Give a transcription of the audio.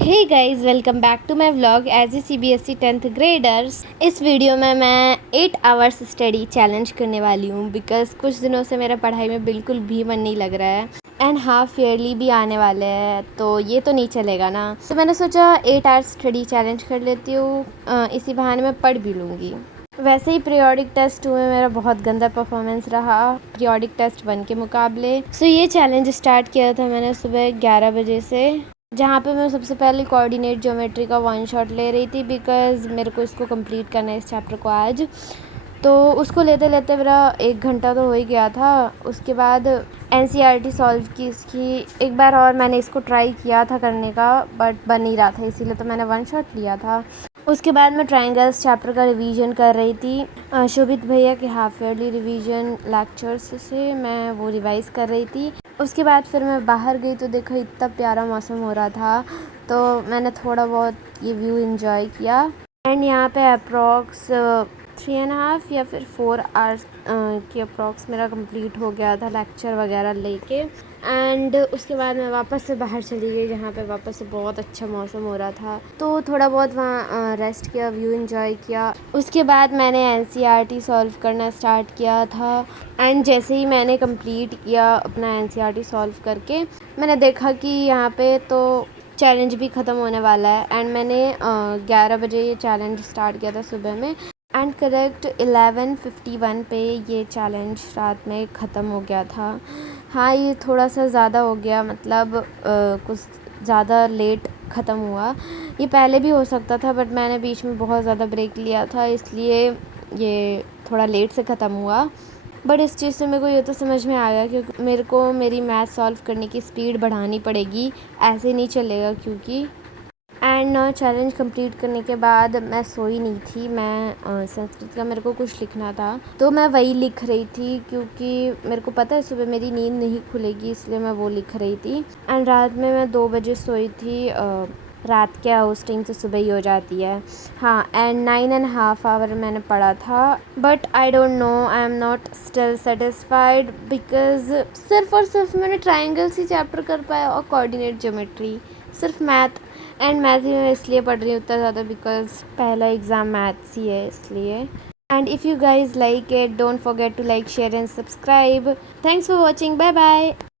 Hey guys, welcome back to my vlog as a CBSE 10th graders. इस video में मैं 8 hours study challenge करने वाली हूँ बिकॉज़ कुछ दिनों से मेरा पढ़ाई में बिल्कुल भी मन नहीं लग रहा है एंड हाफ ईयरली भी आने वाले हैं, तो ये तो नहीं चलेगा ना। तो मैंने सोचा 8 आवर्स स्टडी चैलेंज कर लेती हूँ, इसी बहाने मैं पढ़ भी लूँगी। वैसे ही पीरियोडिक टेस्ट 2 में मेरा बहुत गंदा परफॉर्मेंस रहा पीरियोडिक टेस्ट 1 के मुकाबले। सो ये चैलेंज स्टार्ट किया था मैंने सुबह 11 बजे से, जहाँ पे मैं सबसे पहले कोऑर्डिनेट ज्योमेट्री का वन शॉट ले रही थी बिकॉज़ मेरे को इसको कंप्लीट करना है इस चैप्टर को आज। तो उसको लेते लेते मेरा 1 घंटा तो हो ही गया था। उसके बाद एनसीईआरटी सॉल्व की इसकी एक बार और मैंने इसको ट्राई किया था करने का, बट बन नहीं रहा था, इसीलिए तो मैंने वन शॉट लिया था। उसके बाद मैं ट्रायंगल्स चैप्टर का रिवीजन कर रही थी। शोभित भैया के हाफ ईयरली रिवीजन लेक्चर्स से मैं वो रिवाइज कर रही थी। उसके बाद फिर मैं बाहर गई तो देखा इतना प्यारा मौसम हो रहा था, तो मैंने थोड़ा बहुत ये व्यू एंजॉय किया। एंड यहाँ पे अप्रॉक्स 3.5 या फिर 4 आवर्स की अप्रॉक्स मेरा कंप्लीट हो गया था लेक्चर वगैरह लेके। एंड उसके बाद मैं वापस से बाहर चली गई जहाँ पे वापस से बहुत अच्छा मौसम हो रहा था, तो थोड़ा बहुत वहाँ रेस्ट किया, व्यू एंजॉय किया। उसके बाद मैंने एनसीईआरटी सॉल्व करना स्टार्ट किया था। एंड जैसे ही मैंने कंप्लीट किया अपना एनसीईआरटी सॉल्व करके, मैंने देखा कि यहाँ पे तो चैलेंज भी ख़त्म होने वाला है। एंड मैंने 11 बजे ये चैलेंज स्टार्ट किया था सुबह में, एंड करेक्ट 11:51 पे ये चैलेंज रात में ख़त्म हो गया था। हाँ, ये थोड़ा सा ज़्यादा हो गया, मतलब कुछ ज़्यादा लेट ख़त्म हुआ। ये पहले भी हो सकता था बट मैंने बीच में बहुत ज़्यादा ब्रेक लिया था, इसलिए ये थोड़ा लेट से ख़त्म हुआ। बट इस चीज़ से मेरे को ये तो समझ में आ गया क्योंकि मेरे को मेरी मैथ सॉल्व करने की स्पीड बढ़ानी पड़ेगी, ऐसे नहीं चलेगा क्योंकि। एंड चैलेंज कंप्लीट करने के बाद मैं सोई नहीं थी, मैं संस्कृत का मेरे को कुछ लिखना था तो मैं वही लिख रही थी क्योंकि मेरे को पता है सुबह मेरी नींद नहीं खुलेगी, इसलिए मैं वो लिख रही थी। एंड रात में मैं 2 बजे सोई थी। रात क्या उस टाइम से सुबह ही हो जाती है। हाँ, एंड 9.5 आवर मैंने पढ़ा था, but I don't know, I am not still satisfied because सिर्फ और सिर्फ मैंने ट्राइंगल्स ही चैप्टर कर पाया और कोऑर्डिनेट ज्योमेट्री, सिर्फ मैथ। एंड मैथ ही मैं इसलिए पढ़ रही हूँ उतना ज़्यादा बिकॉज पहला एग्ज़ाम मैथ्स ही है, इसलिए। And if you guys like it, don't forget to like, share and subscribe. Thanks for watching, bye bye.